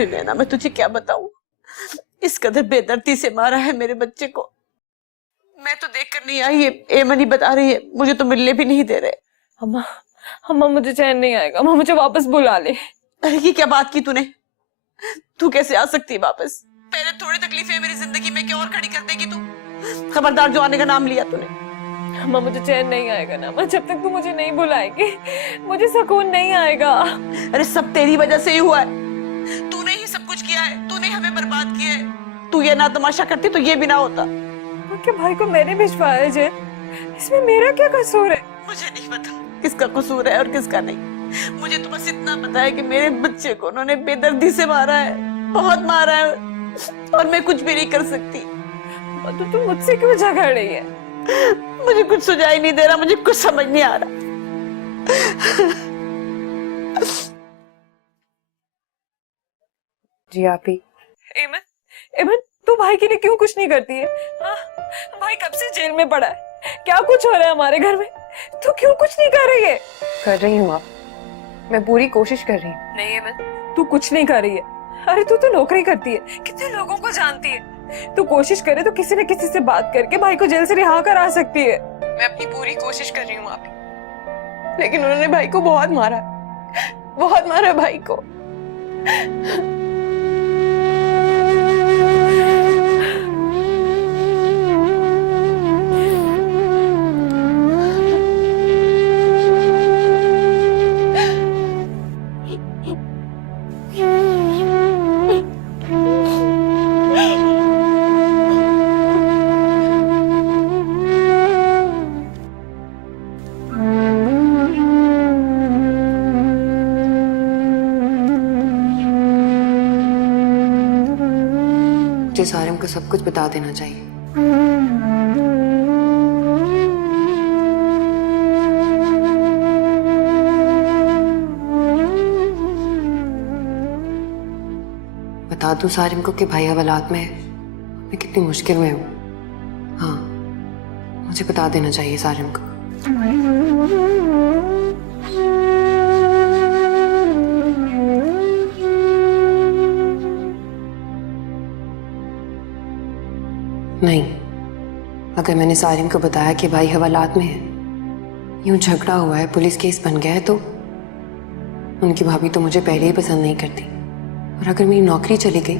अरे नैना, मैं तुझे क्या बताऊं, इस कदर बेदर्दी से मारा है मेरे बच्चे को। मैं तो देख कर नहीं आई, ये एमन ही बता रही है, मुझे तो मिलने भी नहीं दे रहे। अम्मा, अम्मा मुझे चैन नहीं आएगा, अम्मा मुझे वापस बुला ले। अरे ये क्या बात की तूने? तू कैसे आ सकती है वापस? पहले थोड़ी तकलीफें मेरी जिंदगी में क्या और खड़ी कर देगी तू? खबरदार जो आने का नाम लिया तूने। अम्मा मुझे चैन नहीं आएगा ना अम्मा, जब तक तू मुझे नहीं बुलाएगी मुझे सुकून नहीं आएगा। अरे सब तेरी वजह से ही हुआ है, तूने ही सब कुछ किया है, तूने हमें बर्बाद किया है। तू ये ना तमाशा करती तो ये भी ना होता। क्या भाई को मैंने भिजवाया है, इसमें मेरा क्या कसूर है? मुझे नहीं पता किसका कसूर है और किसका नहीं। मुझे तो बस इतना पता है कि मेरे बच्चे को उन्होंने बेदर्दी से मारा है, बहुत मारा है, और मैं कुछ भी नहीं कर सकती। तो तुम मुझसे क्यों झगड़ रही है? मुझे कुछ सुझाई नहीं दे रहा, मुझे कुछ समझ नहीं आ रहा। जी आप ही। एमन, एमन तू भाई के लिए क्यों कुछ नहीं करती है? हाँ, भाई कब से जेल में पड़ा है, क्या कुछ हो रहा है हमारे घर में, तू क्यों कुछ नहीं कर रही है? कर रही हूँ आप, मैं पूरी कोशिश कर रही हूँ। नहीं एमन, तू कुछ नहीं कर रही है। अरे तू तो नौकरी करती है, कितने लोगों को जानती है, तू कोशिश करे तो किसी न किसी से बात करके भाई को जेल से रिहा करा सकती है। मैं अपनी पूरी कोशिश कर रही हूँ आप, लेकिन उन्होंने भाई को बहुत मारा भाई को। मुझे सारिम को सब कुछ बता देना चाहिए। बता दूं सारिम को कि भाई हवालात में है, मैं कितनी मुश्किल में हूँ। हाँ, मुझे बता देना चाहिए सारिम को। नहीं, अगर मैंने सारिम को बताया कि भाई हवालात में है, यूं झगड़ा हुआ है, पुलिस केस बन गया है, तो उनकी भाभी तो मुझे पहले ही पसंद नहीं करती, और अगर मेरी नौकरी चली गई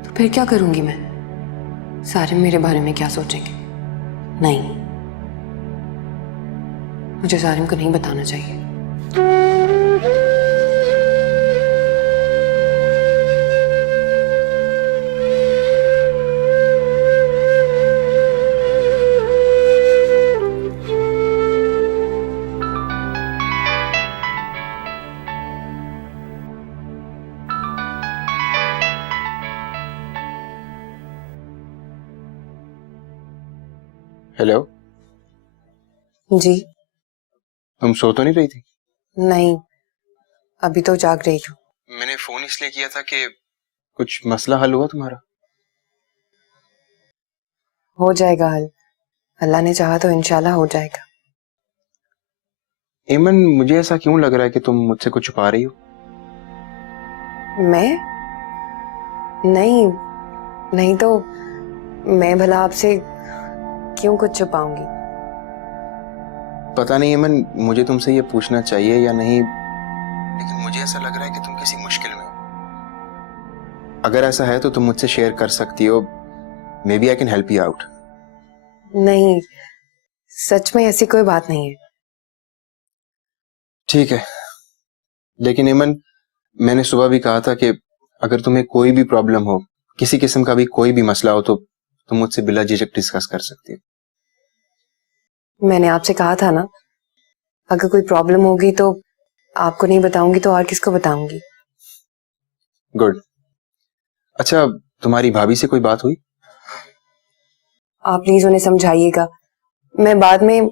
तो फिर क्या करूंगी मैं? सारिम मेरे बारे में क्या सोचेंगे? नहीं, मुझे सारिम को नहीं बताना चाहिए। हेलो। जी। तुम सो तो नहीं रही थी? नहीं, अभी तो जाग रही हूँ। मैंने फोन इसलिए किया था कि कुछ मसला हल हुआ तुम्हारा? हो जाएगा हल, अल्लाह ने चाहा तो इंशाल्लाह हो जाएगा। एमन, मुझे ऐसा क्यों लग रहा है कि तुम मुझसे कुछ छुपा रही हो? मैं? नहीं, नहीं तो मैं भला आपसे क्यों कुछ छुपाऊंगी? पता नहीं एमन, मुझे तुमसे ये पूछना चाहिए या नहीं, लेकिन मुझे ऐसा लग रहा है कि तुम किसी मुश्किल में हो। अगर ऐसा है तो तुम मुझसे शेयर कर सकती हो, maybe I can help you out. नहीं, सच में ऐसी कोई बात नहीं है। ठीक है, लेकिन एमन, मैंने सुबह भी कहा था कि अगर तुम्हें कोई भी प्रॉब्लम हो, किसी किस्म का भी कोई भी मसला हो, तो तुम मुझसे बिला झिझक डिस्कस कर सकती हो। मैंने आपसे कहा था ना, अगर कोई प्रॉब्लम होगी तो आपको नहीं बताऊंगी तो और किसको बताऊंगी। गुड। अच्छा, तुम्हारी भाभी से कोई बात हुई? आप प्लीज उन्हें समझाइएगा, मैं बाद में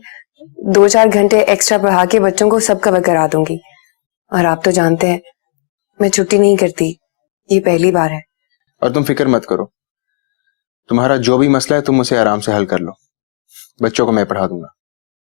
2-4 घंटे एक्स्ट्रा पढ़ा के बच्चों को सब कवर करा दूंगी। और आप तो जानते हैं मैं छुट्टी नहीं करती, ये पहली बार है। और तुम फिक्र मत करो, तुम्हारा जो भी मसला है तुम उसे आराम से हल कर लो, बच्चों को मैं पढ़ा दूंगा।